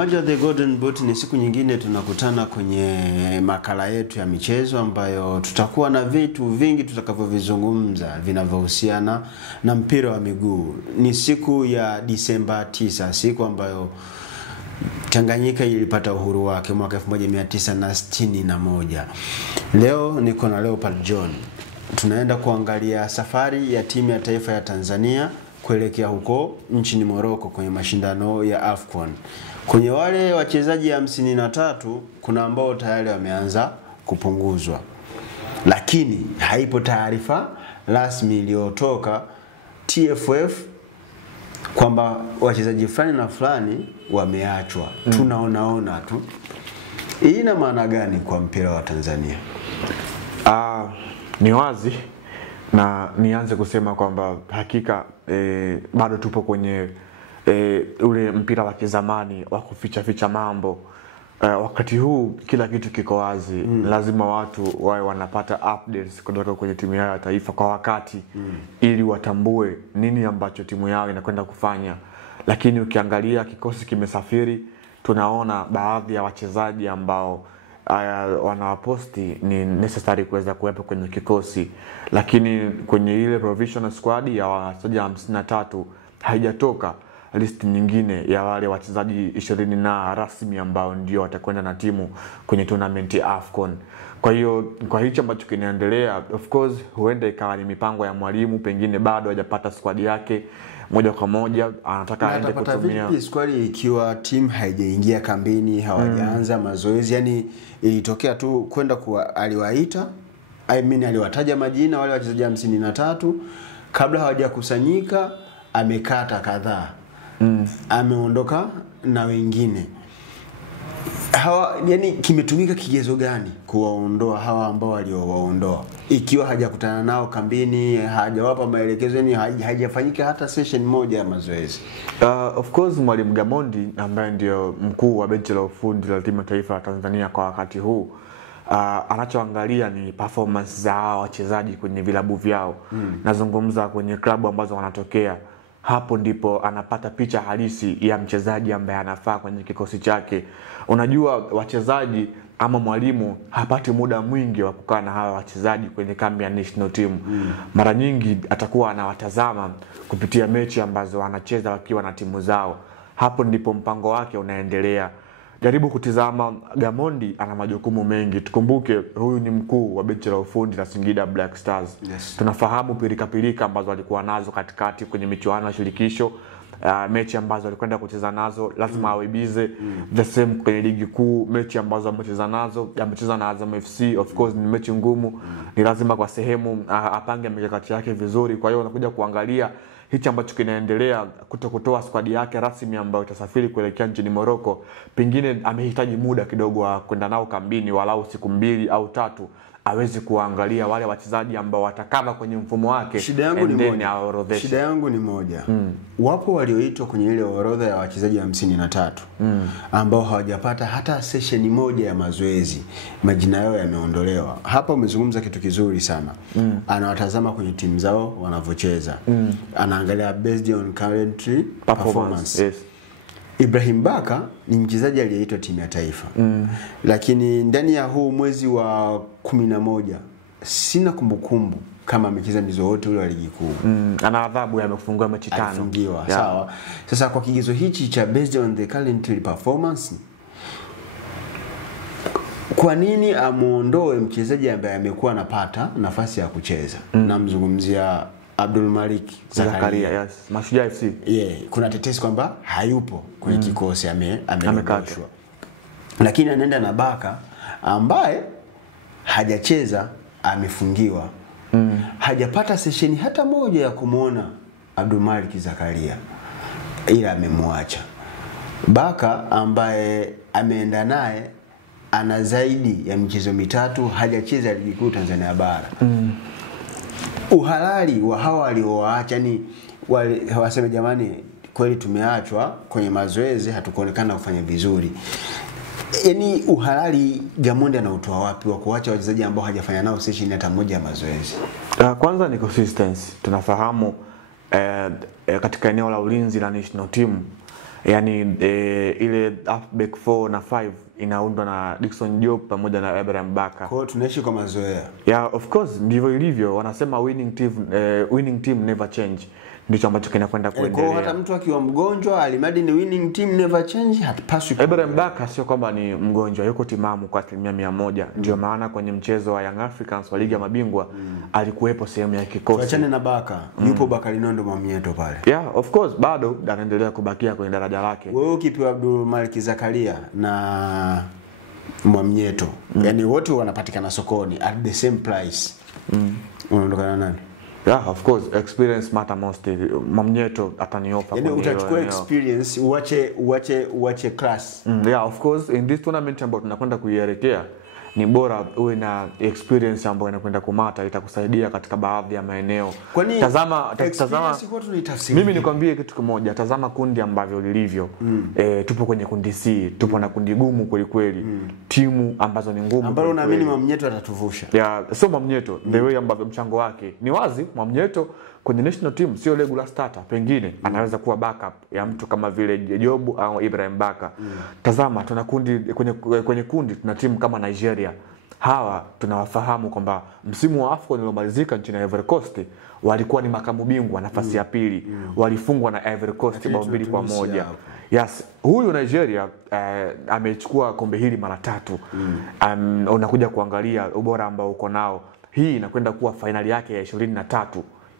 Maji ya The Golden Boot ni siku nyingine tunakutana kwenye makala yetu ya michezo ambayo tutakuwa na vitu vingi tutakavyovizungumza vinavyohusiana na mpira wa miguu. Ni siku ya Disemba 9, siku ambayo Tanganyika ilipata uhuru wake mwaka 1961. Leo niko na Leopard John. Tunaenda kuangalia safari ya timu ya taifa ya Tanzania kuelekea huko nchini Morocco kwenye mashindano ya AFCON. Kwenye wale wachezaji 53 kuna ambao tayari wameanza kupunguzwa. Lakini haipo taarifa rasmi iliyotoka TFF kwamba wachezaji fulani na fulani wameachwa. Tunaona tu. Hii ina maana gani kwa mpira wa Tanzania? Ni wazi na nianze kusema kwamba hakika bado tupo kwenye ule mpira wa kizamani wa kuficha mambo. Wakati huu kila kitu kiko wazi. Lazima watu wawe wanapata updates kutoka kwenye timu yao ya taifa kwa wakati ili watambue nini ambacho timu yao inakwenda kufanya. Lakini ukiangalia kikosi kimesafiri, tunaona baadhi ya wachezaji ambao wanawaposti ni necessary kuweza kuwepo kwenye kikosi, lakini kwenye ile provisional squad ya wachezaji 53 haijatoka list nyingine ya wale wachezaji 20 na rasmi ambao ndio watakwenda na timu kwenye tournament ya AFCON. Kwa hiyo kwa hicho ambacho kinaendelea, of course huenda ikawa ni mipango ya mwalimu, pengine bado hajapata squad yake moja kwa moja, anataka aende kutumia vipi squad ikiwa timu haijaingia kambini, hawajaanza mazoezi. Yani ilitokea tu kwenda aliwaita, aliwataja majina wale wachezaji 53 kabla hawajakusanyika, amekata kadhaa. Ameondoka na wengine. Yani kimetumika kigezo gani kuwaondoa hawa ambao waliowaondoa ikiwa hajakutana nao kambini, hajawapa maelekezo, yani haijafanyika hata session moja ya mazoezi? Of course Mwalimu Gamondi ambaye ndio mkuu wa benchi la ufundi la timu ya taifa ya Tanzania kwa wakati huu, anachoangalia ni performance za wachezaji kwenye vilabu vyao. Nazungumza kwenye klabu ambazo wanatokea. Hapo ndipo anapata picha halisi ya mchezaji ambaye anafaa kwenye kikosi chake. Unajua wachezaji ama mwalimu hapati muda mwingi wa kukaa na hawa wachezaji kwenye kambi ya national team. Mara nyingi atakuwa anawatazama kupitia mechi ambazo wanacheza wakiwa na timu zao. Hapo ndipo mpango wake unaendelea. Jaribu kutizama, Gamondi ana majukumu mengi. Tukumbuke huyu ni mkuu wa benchi la ufundi la Singida Black Stars. Tunafahamu pilika ambazo alikuwa nazo katikati kwenye michuano ya shirikisho, mechi ambazo alikwenda kucheza nazo lazima awebize. The same kwenye ligi kuu, mechi ambazo amecheza nazo, amecheza na Azam FC, of course ni mechi ngumu, ni lazima kwa sehemu apange mikakati yake vizuri. Kwa hiyo unakuja kuangalia hichi ambacho kinaendelea, kutokutoa squad yake rasmi ambayo itasafiri kuelekea nchini Morocco. Pengine amehitaji muda kidogo wa kwenda nao kambini, walau siku 2 au 3, awezi kuangalia wale wachezaji ambao watakava kwenye mfumo wake. Shida yangu ni moja. Wapo walioitwa kwenye ile orodha ya wachezaji 53 ambao hawajapata hata session moja ya mazoezi. Majina yao yameondolewa. Hapa umezungumza kitu kizuri sana. Anawatazama kwenye timu zao wanavyocheza. Anaangalia based on current performance. Yes. Ibrahim Baka ni mchezaji aliyeitwa timu ya taifa. Lakini ndani ya huu mwezi wa 11 sina kumbukumbu kama amecheza mizo wote ule wa ligi kuu. Ana adhabu ya kufungwa mechi 5. Alifungiwa, sawa. Sasa kwa kigezo hichi cha based on the current performance, kwa nini amuondoe mchezaji ambaye amekuwa anapata nafasi ya kucheza? Namzungumzia Abdul Malik Zakaria. Yes, Mashujaa FC. Kuna tetesi kwamba hayupo kwenye kikosi, amekatwa. Lakini anaenda na Baka ambaye hajacheza, amefungiwa. Hajapata session hata moja ya kumuona Abdul Malik Zakaria, ila amemwacha. Baka ambaye ameenda naye ana zaidi ya michezo 3 hajacheza ligi kuu Tanzania bara. Uhalali wa hawa waliowaacha ni waseme jamani, kweli tumeachwa kwenye mazoezi, hatukuonekana kufanya vizuri. Yaani uhalali Gamondi anautoa wapi wa kuacha wachezaji ambao hajafanya nao session hata moja ya mazoezi? Kwanza ni consistency. Tunafahamu katika eneo la ulinzi la national team yani ile back 4 na 5 inaundwa na Dickson Job pamoja na Ibrahim Baka. Kwa hiyo tunaishi kwa mazoea. Yeah, of course ndivyo ilivyo. Wanasema winning team never change. Ndicho ambacho kinakwenda kuendelea. Kwa hata mtu akiwa mgonjwa alimadi ni winning team never change, hatupaswi. Ibrahim Baka sio kwamba ni mgonjwa, yuko timamu kwa 100%. Ndio maana kwenye mchezo wa Young Africans wa Ligi ya Mabingwa alikuwepo sehemu ya kikosi. Tuachane na Baka, yupo Bakari Nondo Mwamnyeto pale. Yeah, of course bado anaendelea kubakia kwenye daraja lake. Wewe ukipewa Abdul Malik Zakaria na Mwamnyeto, yani wote wanapatikana sokoni at the same price. Unaondokana nani? Yeah, of course experience matter most. Mwamnyeto ataniofa. Yani utachukua experience uache class. Yeah, of course in this tournament ambayo tunakwenda kuielekea ni bora uwe na experience ambayo inakwenda kumata, itakusaidia katika baadhi ya maeneo. Tazama mimi nikwambie kitu kimoja, tazama kundi ambavyo lilivyo. Tupo kwenye kundi C, tupo na kundi gumu kweli kweli. Timu ambazo ni ngumu. Ambalo naamini Mwamnyeto atatuvusha. Yeah, so Mwamnyeto the way ambavyo mchango wake ni wazi. Mwamnyeto kwenye national team sio regular starter, pengine anaweza kuwa backup ya mtu kama vile Job au Ibrahim Baka. Tazama tuna kundi kwenye kundi tuna timu kama Nigeria. Hawa tunawafahamu kwamba msimu wa AFCON uliomalizika nchini Ivory Coast walikuwa ni makamu bingwa nafasi ya pili. Walifungwa na Ivory Coast bao 2-1. Yes, huyu Nigeria amechukua kombe hili mara 3. Unakuja kuangalia ubora ambao uko nao. Hii inakwenda kuwa finali yake ya 23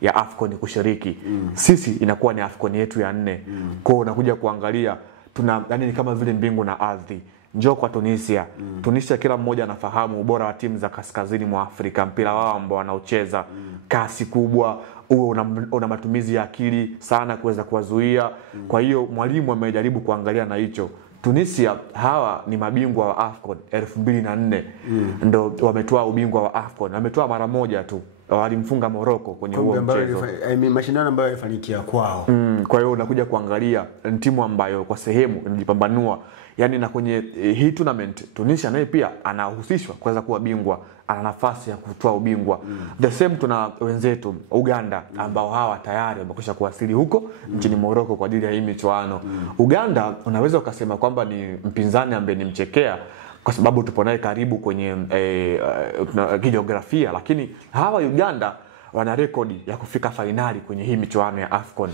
ya AFCON kushiriki. Sisi inakuwa ni AFCON yetu ya 4. Kwa hiyo unakuja kuangalia yani ni kama vile mbingu na ardhi. Njoo kwa Tunisia. Tunisia kila mmoja anafahamu ubora wa timu za kaskazini mwa Afrika, mpira wao ambao wanaocheza, kasi kubwa, una matumizi ya akili sana kuweza kuwazuia. Kwa hiyo mwalimu amejaribu kuangalia na hicho. Tunisia hawa ni mabingwa wa AFCON 2004. Ndio wametoa ubingwa wa AFCON. Wametoa mara moja tu. Walimfunga Morocco kwenye huo mchezo. Mashindano ambayo yalifanikiwa kwao. Kwa hiyo unakuja kuangalia timu ambayo kwa sehemu inajipambanua. Yani na kwenye hii tournament Tunisia naye pia anahusishwa kuweza kuwa bingwa, ana nafasi ya kutoa ubingwa. The same tuna wenzetu Uganda ambao hawa tayari wamekwisha kuwasili huko nchini Morocco kwa ajili ya hii michuano. Uganda unaweza ukasema kwamba ni mpinzani ambaye ni mchekea kwa sababu tupo naye karibu kwenye kijiografia, lakini hawa Uganda wana rekodi ya kufika finali kwenye hii michuano ya AFCON.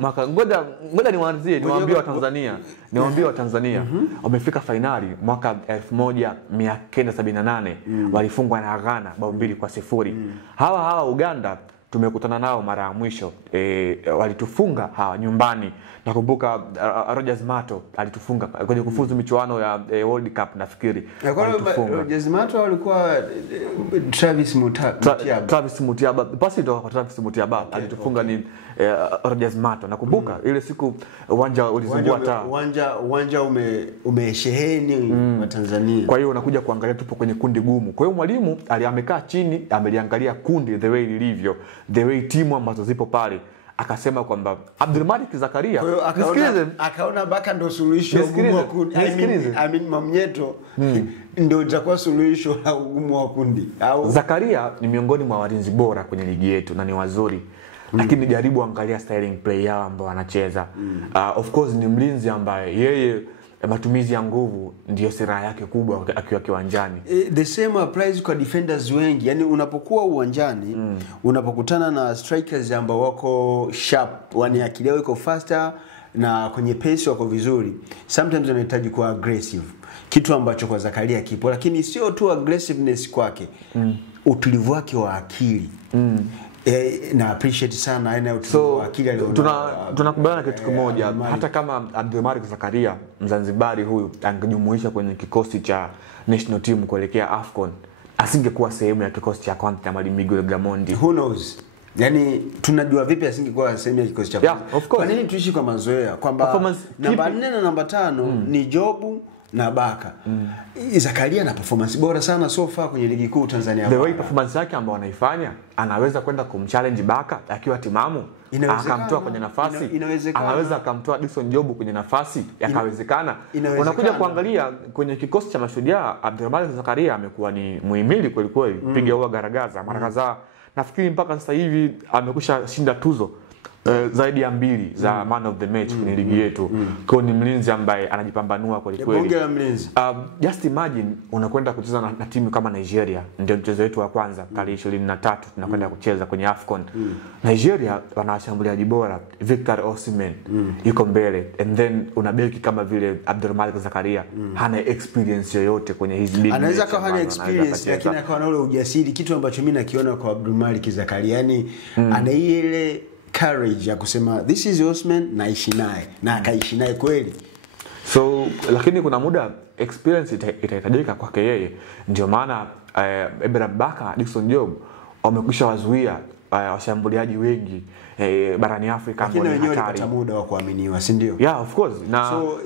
Mwaka ngoja niwaambie wa Tanzania wamefika finali mwaka 1978. Walifungwa na Ghana bao 2-0. Hawa Uganda tumekutana nao mara ya mwisho walitufunga hawa nyumbani. Nakumbuka Rogers Mato alitufunga kwenye kufuzu michuano ya World Cup nafikiri. Rogers Mato alikuwa Travis Mutiaba. Basi ndio kwa Travis Mutiaba alitufunga ni Rogers Mato. Nakumbuka ile siku uwanja ulizungua taa. Uwanja umesheheni wa Tanzania. Kwa hiyo unakuja kuangalia tupo kwenye kundi gumu. Kwa hiyo mwalimu amekaa chini, ameliangalia kundi the way lilivyo, the way timu ambazo zipo pale. Akasema kwamba Abdul Malik Zakaria akaona Baka ndo suluhisho ugumu wa kundi. Mwamnyeto ndio itakuwa suluhisho la ugumu wa kundi. Zakaria ni miongoni mwa walinzi bora kwenye ligi yetu na ni wazuri. Lakini jaribu angalia styling play yao ambao wanacheza. Of course ni mlinzi ambaye yeye matumizi ya nguvu ndio silaha yake kubwa akiwa kiwanjani. The same applies kwa defenders wengi. Yani unapokuwa uwanjani, unapokutana na strikers ambao wako sharp, wani akili yao iko faster na kwenye pace wako vizuri, sometimes wanahitaji kuwa aggressive. Kitu ambacho kwa Zakaria kipo, lakini sio tu aggressiveness kwake. Utulivu wake wa akili. Na appreciate sana aina utulivu wa akili alionao. Tunakubaliana kitu kimoja, hata kama Abdul Malik Zakaria Mzanzibari huyu angejumuisha kwenye kikosi cha national team kuelekea AFCON, asingekuwa sehemu ya kikosi cha kwanza cha Mwalimu Miguel Gamondi. Who knows? Yani tunajua vipi asingekuwa sehemu ya kikosi cha kwanza. Kwa nini tuishi kwa mazoea kwamba namba 4 na namba 5 ni Jobu na Baka. Zakaria na performance bora sana so far kwenye ligi kuu Tanzania. The way performance yake ambayo anaifanya, anaweza kwenda kumchallenge Baka akiwa timamu, akamtoa kwenye nafasi. Anaweza akamtoa Dickson Job kwenye nafasi, yakawezekana. Unakuja kuangalia kwenye kikosi cha Mashujaa, Abdul Malik Zakaria amekuwa ni muhimili kweli kweli, piga huwa garagaza mara kadhaa. Nafikiri mpaka sasa hivi amekusha shinda tuzo zaidi ya 2 za man of the match kwenye ligi yetu. Kwa ni mlinzi ambaye anajipambanua kweli kweli. Bonge la mlinzi. Just imagine unakwenda kucheza na timu kama Nigeria, ndio mchezo wetu wa kwanza tarehe 23 tunakwenda kucheza kwenye AFCON. Nigeria wana washambuliaji bora, Victor Osimhen yuko mbele, and then una beki kama vile Abdulmalik Zakaria hana experience yoyote kwenye hizi big. Anaweza kuwa hana experience lakini akawa na ule ujasiri, kitu ambacho mimi nakiona kwa Abdulmalik Zakaria. Yani ana ile courage ya kusema this is Osimhen, naishi naye na akaishi naye kweli. So lakini kuna muda experience itahitajika kwake yeye, ndio maana Ibrahim Baka, Dickson Job wamekwisha wazuia washambuliaji wengi barani Afrika ambao ni hatari. Lakini muda wa kuaminiwa, si ndio? Yeah, of course. So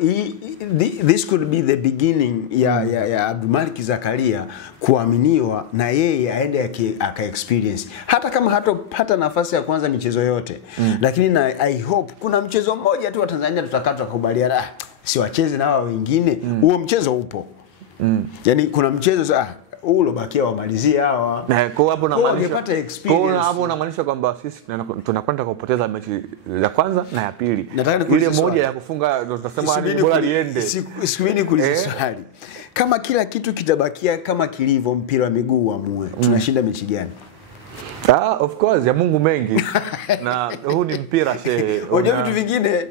this could be the beginning ya Abdulmalik Zakaria kuaminiwa na yeye aende aka experience. Hata kama hatapata nafasi ya kwanza michezo yote. Lakini na I hope kuna mchezo mmoja tu wa Tanzania tutakata kukubaliana si wacheze na wao wengine. Huo mchezo upo. Yaani kuna mchezo ulobakia wamalizie hawa. Na kwa hapo unapata experience. Kwa hapo unamaanisha kwamba sisi tunakwenda kupoteza mechi ya kwanza na ya pili. Ile moja ya kufunga tutasema ni bora liende. Sikubini kuuliza swali. Kama kila kitu kitabakia kama kilivyo mpira wa miguu uamue, tunashinda mechi gani? Of course, ya Mungu mengi. Na huu ni mpira shehe. Unajua vitu vingine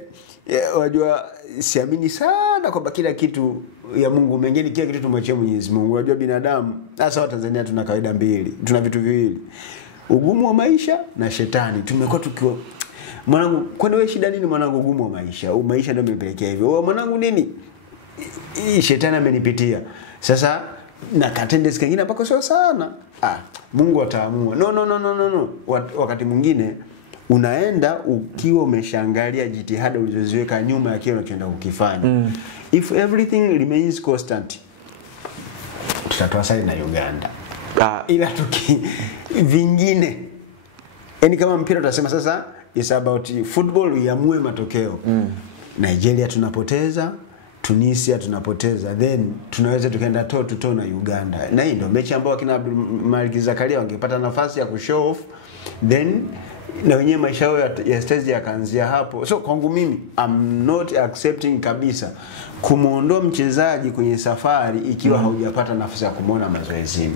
wajua siamini sana kwamba kila kitu ya Mungu mengine, kila kitu tumwachie Mwenyezi Mungu. Unajua binadamu hasa wa Tanzania tuna kawaida mbili, tuna vitu viwili, ugumu wa maisha na shetani. Tumekuwa tukiwa mwanangu, kwani wewe shida nini mwanangu? Ugumu wa maisha, maisha ndio yamepelekea hivyo. Wewe mwanangu nini? Shetani amenipitia. Sasa na katendesi kingine mpaka sio sana. Mungu ataamua. No. Wakati mwingine unaenda ukiwa umeshaangalia jitihada ulizoziweka nyuma ya kile unachoenda kukifanya. If everything remains constant, tutatoa sare na Uganda. Ila vingine, yani kama mpira tutasema sasa it's about football, uamue matokeo. Nigeria tunapoteza, Tunisia tunapoteza, then tunaweza tukaenda toe to toe na Uganda. Na hii ndio mechi ambayo kina Abdulmalik Zakaria wangepata nafasi ya kushow off, then na wenyewe maisha yao ya stage yakaanzia hapo. So kwangu mimi I'm not accepting kabisa kumuondoa mchezaji kwenye safari ikiwa haujapata nafasi ya kumuona mazoezini.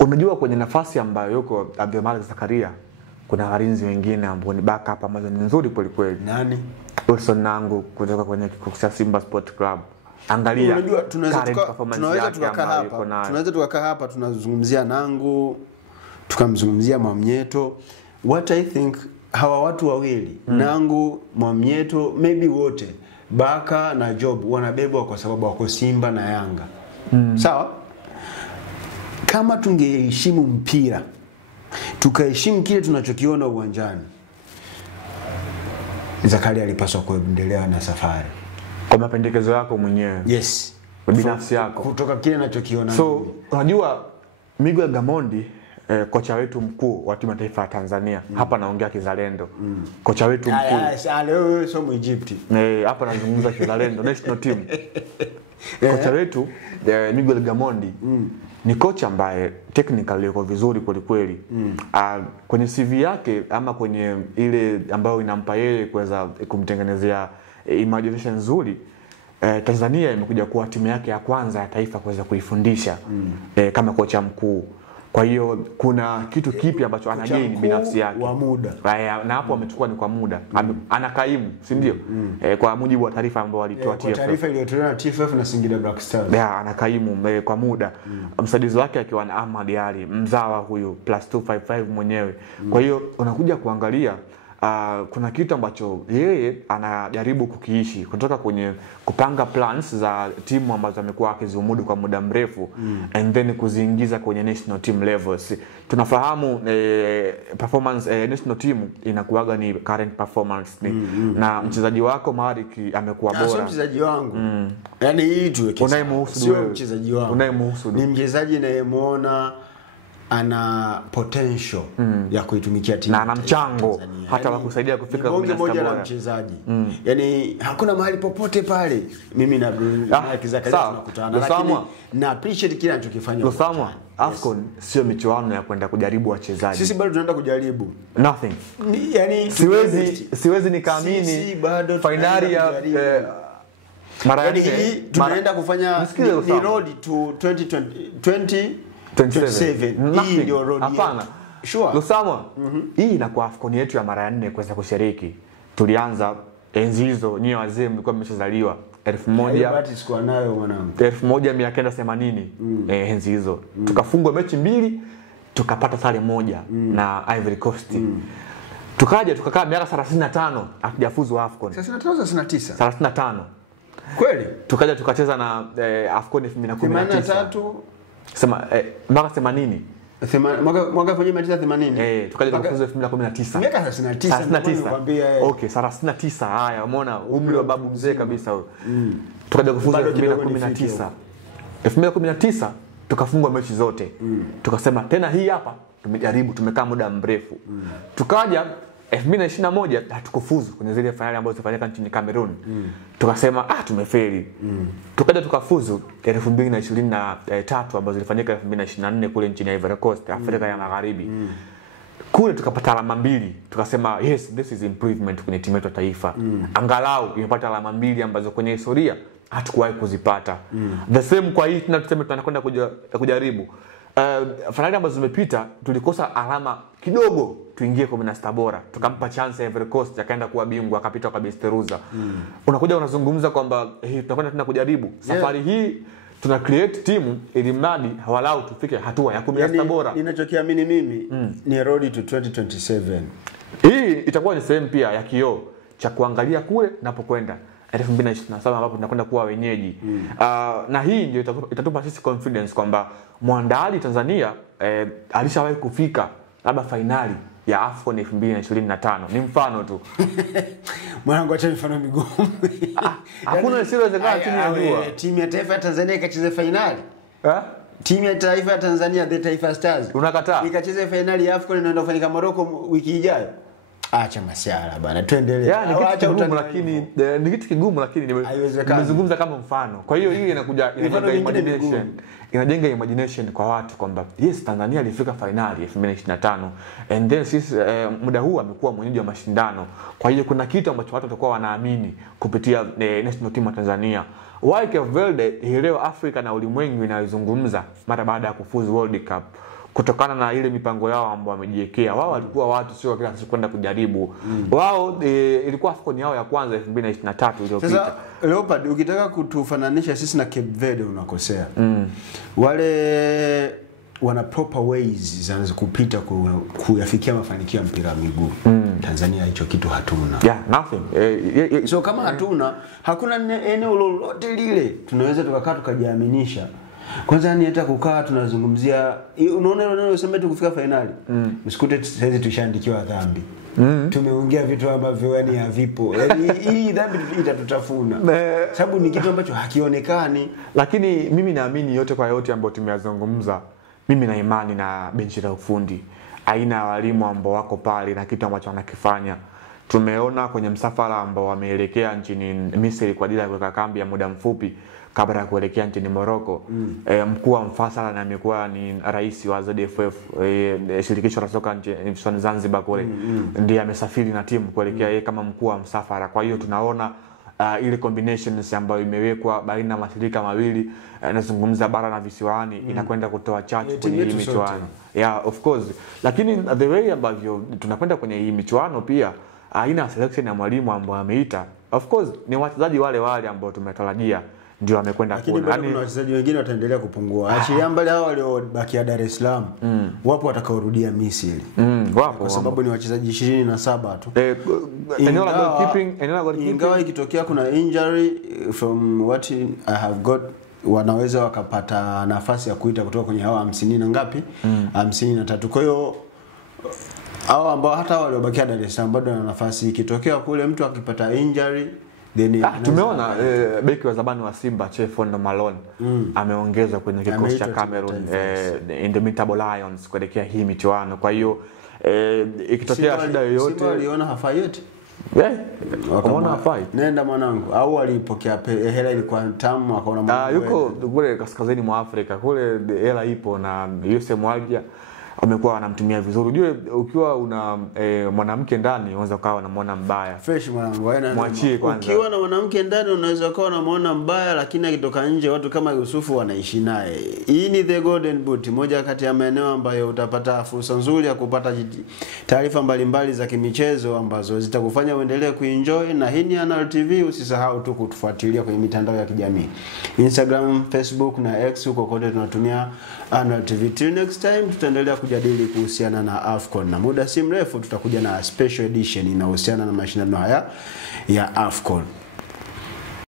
Unajua kwenye nafasi ambayo yuko Abdulmalik Zakaria kuna walinzi wengine ambao ni backup ambazo ni nzuri kweli kweli. Nani? Wilson Nangu kutoka kwenye kikosi cha Simba Sport Club. Angalia, unajua tunaweza tukakaa hapa tunazungumzia Nangu, tukamzungumzia Mwamnyeto. What I think hawa watu wawili, Nangu, Mwamnyeto, maybe wote Baka na Job wanabebwa kwa sababu wako Simba na Yanga. Sawa? Kama tungeheshimu mpira, tukaheshimu kile tunachokiona uwanjani, Zakaria alipaswa kuendelea na safari. Kwa mapendekezo yako mwenyewe. Yes. Binafsi yako. Kutoka kile ninachokiona. So, unajua Miguel Gamondi, kocha wetu mkuu wa timu ya taifa ya Tanzania, hapa naongea kizalendo. Kocha wetu mkuu. Leo sio Egypt. Hapa nazungumza kizalendo, national team. Kocha wetu Miguel Gamondi ni kocha ambaye technically yuko vizuri kweli kweli. Kwenye CV yake ama kwenye ile ambayo inampa yeye kuweza kumtengenezea imagination nzuri, Tanzania imekuja kuwa timu yake ya kwanza ya taifa kuweza kuifundisha kama kocha mkuu. Kwa hiyo kuna kitu kipi ambacho anagain binafsi yake wa muda. Na hapo amechukua ni kwa muda. Anakaimu, si ndio? Kwa mujibu wa taarifa ambayo alitoa TFF. Taarifa iliyotolewa na TFF na Singida Black Stars. Anakaimu kwa muda. Msaidizi wake akiwa na Ahmad Ali, mzawa huyu +255 mwenyewe. Kwa hiyo unakuja kuangalia kuna kitu ambacho yeye anajaribu kukiishi kutoka kwenye kupanga plans za timu ambazo amekuwa akiziumudu kwa muda mrefu and then kuziingiza kwenye national team levels. Tunafahamu performance national team inakuwaga ni current performance na mchezaji wako Mariki amekuwa bora. Sio mchezaji wangu. Yaani hii tuweke. Unayemhusu wewe. Sio mchezaji wangu. Unayemhusu. Ni mchezaji nayemuona ana potential ya kuitumikia timu na ana mchango hata wa kusaidia kufika kwenye moja la mchezaji. Yani hakuna mahali popote pale mimi na Mike Zakaria tunakutana, lakini na appreciate kile anachokifanya. Lusamwa, AFCON sio michuano ya kwenda kujaribu wachezaji. Sisi bado tunaenda kujaribu nothing. Yani siwezi nikaamini finali ya mara hii tunaenda kufanya ni road to 2027. Hii ndio road. Hapana. Sure. Lusamwa, hii inakuwa AFCON yetu ya mara ya 4 kuweza kushiriki. Tulianza enzi hizo nyie wazee mlikuwa mmeshazaliwa 1980 enzi hizo. Tukafungwa mechi 2, tukapata sare 1 na Ivory Coast. Tukaja tukakaa miaka 35 hatujafuzu AFCON. 35. Kweli? Tukaja tukacheza na AFCON 2019. Sema mwaka 80. Mwaka 1980. Tukaja tukafuzu 2019. Miaka 39. Okay, 39. Haya, umeona umri wa babu mzee kabisa huyo. Tukaja kufuzu 2019. 2019 tukafungwa mechi zote. Tukasema tena hii hapa tumejaribu, tumekaa muda mrefu. Tukaja 2021 hatukufuzu kwenye zile finali ambazo zilifanyika nchini Cameroon. Tukasema tumefeli. Tukaja tukafuzu 2023 ambazo zilifanyika 2024 kule nchini Ivory Coast, Afrika ya Magharibi. Kule tukapata alama 2. Tukasema yes, this is improvement kwenye timu yetu ya taifa. Angalau imepata alama 2 ambazo kwenye historia hatukuwahi kuzipata. The same kwa hii tunasema tunakwenda kujaribu. Finali ambazo zimepita tulikosa alama kidogo tuingie 16 bora. Tukampa chance Ivory Coast akaenda kuwa bingwa akapita kwa Besteruza. Unakuja unazungumza kwamba tunakwenda tena kujaribu. Safari hii tuna create timu ili mradi hawalau tufike hatua ya 16 bora. Ninachokiamini mimi ni road to 2027. Hii itakuwa ni sehemu pia ya kioo cha kuangalia kule napokwenda 2027 ambapo tunakwenda kuwa wenyeji. Na hii ndio itatupa sisi confidence kwamba mwandali Tanzania alishawahi kufika labda finali ya AFCON 2025. Ni mfano tu. Mwanangu acha mifano migumu. Hakuna isiwezekana chini ya jua. Timu ya taifa ya Tanzania ikacheze finali. Timu ya taifa ya Tanzania, the Taifa Stars. Unakataa? Ikacheze finali ya AFCON inaenda kufanyika Morocco wiki ijayo. Acha masiara bana, tuendelee. Acha utamu, lakini ni kitu kigumu, lakini nimezungumza kama mfano. Kwa hiyo hii inakuja inajenga imagination kwa watu kwamba yes, Tanzania ilifika finali 2025 and then sisi muda huu amekuwa mwenyeji wa mashindano. Kwa hiyo kuna kitu ambacho watu watakuwa wanaamini kupitia national team ya Tanzania. Cape Verde hii leo Afrika na ulimwengu inayozungumza mara baada ya kufuzu World Cup kutokana na ile mipango yao ambayo wamejiwekea. Wao walikuwa watu sio kila siku kwenda kujaribu. Wao ilikuwa AFCON yao ya kwanza 2023 iliyopita. Sasa Leopard, ukitaka kutufananisha sisi na Cape Verde unakosea. Wale wana proper ways za kupita kuyafikia mafanikio ya mpira wa miguu. Tanzania hicho kitu hatuna. Nothing. So kama hatuna, hakuna eneo lolote lile tunaweza tukakaa tukajiaminisha. Kwanza ni hata kukaa tunazungumzia, unaona ile neno useme tu kufika finali. Msikute sasa tushaandikiwa dhambi. Tumeongea vitu ambavyo yani havipo. Yaani hii dhambi itatutafuna. Sababu ni kitu ambacho hakionekani. Lakini mimi naamini yote kwa yote ambayo tumeyazungumza, mimi na imani na benchi la ufundi. Aina ya walimu ambao wako pale na kitu ambacho wanakifanya. Tumeona kwenye msafara ambao wameelekea nchini Misri kwa ajili ya kuweka kambi ya muda mfupi kabla ya kuelekea nchini Morocco. Mkuu wa mfasala na amekuwa ni rais wa ZFF, shirikisho la soka nchini Zanzibar kule. Ndiye amesafiri na timu kuelekea yeye kama mkuu wa msafara. Kwa hiyo tunaona ile combinations ambayo imewekwa baina ya mashirika mawili, nazungumza bara na visiwani, inakwenda kutoa chachu kwenye hii michuano. Of course. Lakini the way ambavyo tunakwenda kwenye hii michuano pia aina selection ya mwalimu ambao ameita, of course ni wachezaji wale ambao tumetarajia ndio amekwenda kuona. Lakini kuna wachezaji wengine wataendelea kupungua. Achilia mbali hao waliobakia Dar es Salaam. Wapo watakaorudia Misri. Wapo. Kwa sababu ni wachezaji 27 tu. Eneo la goalkeeping, ingawa ikitokea kuna injury from what I have got, wanaweza wakapata nafasi ya kuita kutoka kwenye hao 50 na ngapi? 53. Kwa hiyo hao ambao hata waliobakia Dar es Salaam bado wana nafasi. Ikitokea kule mtu akipata injury Tumeona beki wa zamani wa Simba Chefondo Malone ameongezwa kwenye kikosi cha Cameroon Indomitable Lions kuelekea hii michuano. Kwa hiyo ikitokea shida yoyote, Simba aliona hafai yote. Unaona hafai. Nenda mwanangu, au alipokea hela ilikuwa tamu akaona yuko kule kaskazini mwa Afrika, kule hela ipo na Yusuf Mwalja wamekuwa wanamtumia vizuri. Unajua ukiwa una mwanamke ndani unaweza ukawa unamuona mbaya. Fresh mwanangu, mwachie kwanza. Ukiwa na mwanamke ndani unaweza ukawa unamuona mbaya, lakini akitoka nje watu kama Yusufu wanaishi naye. Hii ni The Golden Boot, moja kati ya maeneo ambayo utapata fursa nzuri ya kupata taarifa mbalimbali za kimichezo ambazo zitakufanya uendelee kuenjoy. Na hii ni Anal TV, usisahau tu kutufuatilia kwenye mitandao ya kijamii. Instagram, Facebook na X, huko kote tunatumia Anal TV. Till next time tutaendelea kujadili kuhusiana na AFCON, na muda si mrefu tutakuja na special edition inahusiana na mashindano haya ya AFCON.